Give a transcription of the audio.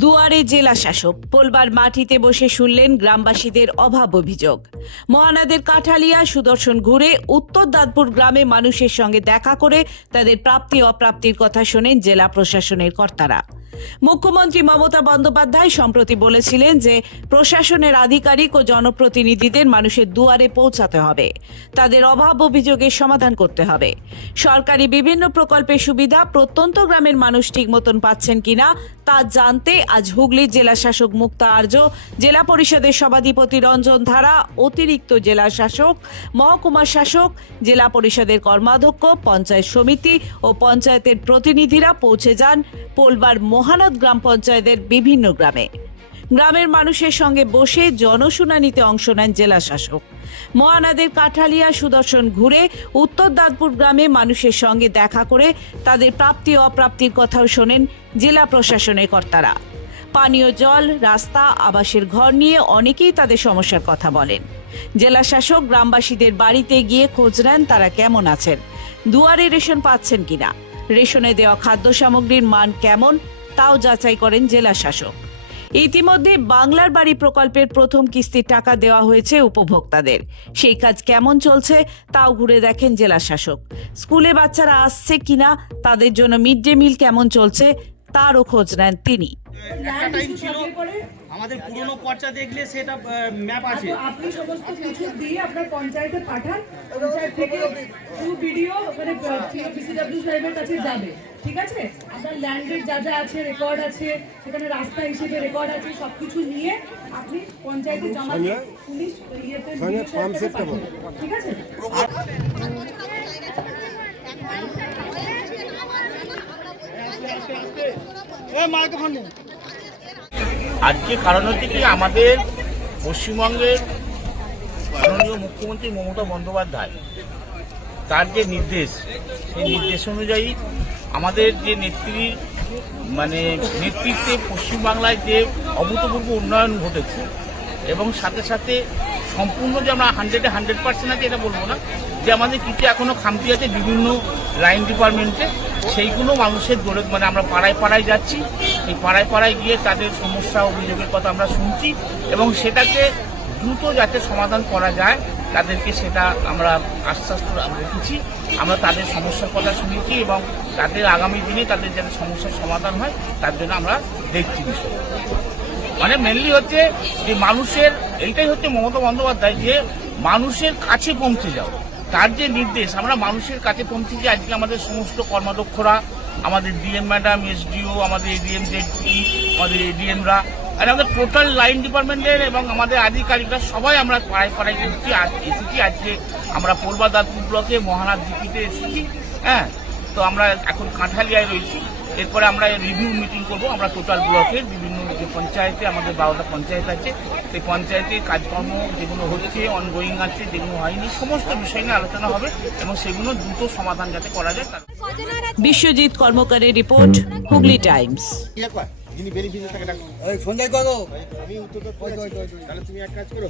দুয়ারে জেলা শাসক। পোলবার মাটিতে বসে শুনলেন গ্রামবাসীদের অভাব অভিযোগ। মহানাদের কাঠালিয়া সুদর্শন ঘুরে উত্তর দাঁতপুর গ্রামে মানুষের সঙ্গে দেখা করে তাদের প্রাপ্তি অপ্রাপ্তির কথা শোনেন জেলা প্রশাসনের কর্তারা। মুখ্যমন্ত্রী মমতা বন্দ্যোপাধ্যায় সম্প্রতি বলেছিলেন যে, প্রশাসনের আধিকারিক ও জনপ্রতিনিধিদের মানুষের দুয়ারে পৌঁছাতে হবে। তাদের অভাব অভিযোগের সমাধান করতে হবে। সরকারি বিভিন্ন প্রকল্পের সুবিধা প্রত্যন্ত গ্রামের মানুষ ঠিক মতন পাচ্ছেন কিনা তা জানতে আজ হুগলির জেলা শাসক মুক্তা আর্য, জেলা পরিষদের সভাধিপতি রঞ্জন ধারা, অতিরিক্ত জেলা শাসক, মহকুমা শাসক, জেলা পরিষদের কর্মাধ্যক্ষ, পঞ্চায়েত সমিতি ও পঞ্চায়েতের প্রতিনিধিরা পৌঁছে যান পোলবার মহানাদ গ্রাম পঞ্চায়েতের বিভিন্ন গ্রামে। গ্রামের মানুষের সঙ্গে বসে জনশুনানিতে অংশ নেন জেলা শাসক মহানাদের কাঠালিয়া সুদর্শন ঘুরে উত্তর দাঁতপুর গ্রামে মানুষের সঙ্গে দেখা করে তাদের প্রাপ্তি অপ্রাপ্তির কথাও শোনেন জেলা প্রশাসনের কর্তারা। পানীয় জল, রাস্তা, আবাসের ঘর নিয়ে অনেকেই তাদের সমস্যার কথা বলেন। জেলা শাসক গ্রামবাসীদের বাড়িতে গিয়ে খোঁজ নেন তারা কেমন আছেন, দুয়ারে রেশন পাচ্ছেন কিনা, রেশনে দেওয়া খাদ্য সামগ্রীর মান কেমন, তাও যাচাই করেন জেলা শাসক ইতিমধ্যে বাংলার বাড়ি প্রকল্পের প্রথম কিস্তির টাকা দেওয়া হয়েছে উপভোক্তাদের। সেই কাজ কেমন চলছে তাও ঘুরে দেখেন জেলা শাসক স্কুলে বাচ্চারা আসছে কিনা, তাদের জন্য মিড ডে মিল কেমন চলছে তারও খোঁজ নেন তিনি। আমাদের পুরনো পর্চা দেখলে সেটা ম্যাপ আছে। আপনি সমস্ত কিছু দিয়ে আপনার পঞ্চায়েতে পাঠান পঞ্চায়েত থেকে টু ভিডিও মানে পিসিডব্লিউ সাহেবের কাছে যাবে ঠিক আছে? আপনার ল্যান্ডের যা যা আছে রেকর্ড আছে সেখানে রাস্তা হিসেবে রেকর্ড আছে সব কিছু নিয়ে আপনি পঞ্চায়েতে জমা দিয়ে পুলিশ ইয়েতে। ঠিক আছে? আজকে কারণ হচ্ছে কি আমাদের পশ্চিমবঙ্গের মাননীয় মুখ্যমন্ত্রী মমতা বন্দ্যোপাধ্যায়, তার যে নির্দেশ, সেই নির্দেশ অনুযায়ী আমাদের যে নেত্রী মানে নেতৃত্বে পশ্চিমবাংলায় যে অভূতপূর্ব উন্নয়ন ঘটেছে এবং সাথে সাথে সম্পূর্ণ যে আমরা হান্ড্রেডে হান্ড্রেড পার্সেন্ট আছে এটা বলব না, যে আমাদের কিছু এখনও খামতি আছে বিভিন্ন লাইন ডিপার্টমেন্টে সেইগুলো মানুষের দৌড়ে মানে আমরা পাড়ায় পাড়ায় যাচ্ছি। সেই পাড়ায় পাড়ায় গিয়ে তাদের সমস্যা, অভিযোগের কথা আমরা শুনছি এবং সেটাকে দ্রুত যাতে সমাধান করা যায়, তাদেরকে সেটা আমরা করে রেখেছি। আমরা তাদের সমস্যার কথা শুনেছি এবং তাদের আগামী দিনে তাদের যাতে সমস্যার সমাধান হয়, তার জন্য আমরা দেখছি মানে মেনলি হচ্ছে যে মানুষের, এইটাই হচ্ছে মমতা বন্দ্যোপাধ্যায় যে মানুষের কাছে পৌঁছে যাও। তার যে নির্দেশ, আমরা মানুষের কাছে পৌঁছে যে আজকে আমাদের সমস্ত কর্মাধ্যক্ষরা আমাদের ডিএম ম্যাডাম এসডিও আমাদের এডিএম জেডপি আমাদের এডিএমরা আর আমাদের টোটাল লাইন ডিপার্টমেন্টের এবং আমাদের আধিকারিকরা সবাই আমরা পাড়ায় পাড়ায় এসেছি। এসেছি আজকে আমরা পূর্বা দাঁতপুর ব্লকে মহানাথ জিপিতে এসেছি হ্যাঁ? তো আমরা এখন কাঁঠালিয়ায় রয়েছি। এরপরে আমরা রিভিউ মিটিং করব, আমরা টোটাল ব্লকের বিভিন্ন যে পঞ্চায়েতে আমাদের বারোটা পঞ্চায়েত আছে। সেই পঞ্চায়েতে কাজকর্ম যেগুলো হচ্ছে অনগোয়িং আছে যেগুলো হয়নি সমস্ত বিষয় নিয়ে আলোচনা হবে এবং সেগুলো দ্রুত সমাধান যাতে করা যায় তার বিশ্বজিৎ কর্মকারের রিপোর্ট হুগলি টাইমস। যিনি বেনিফিশিয়ারি থাকে সঞ্জয় করো আমি উত্তর তাহলে তুমি এক কাজ করো।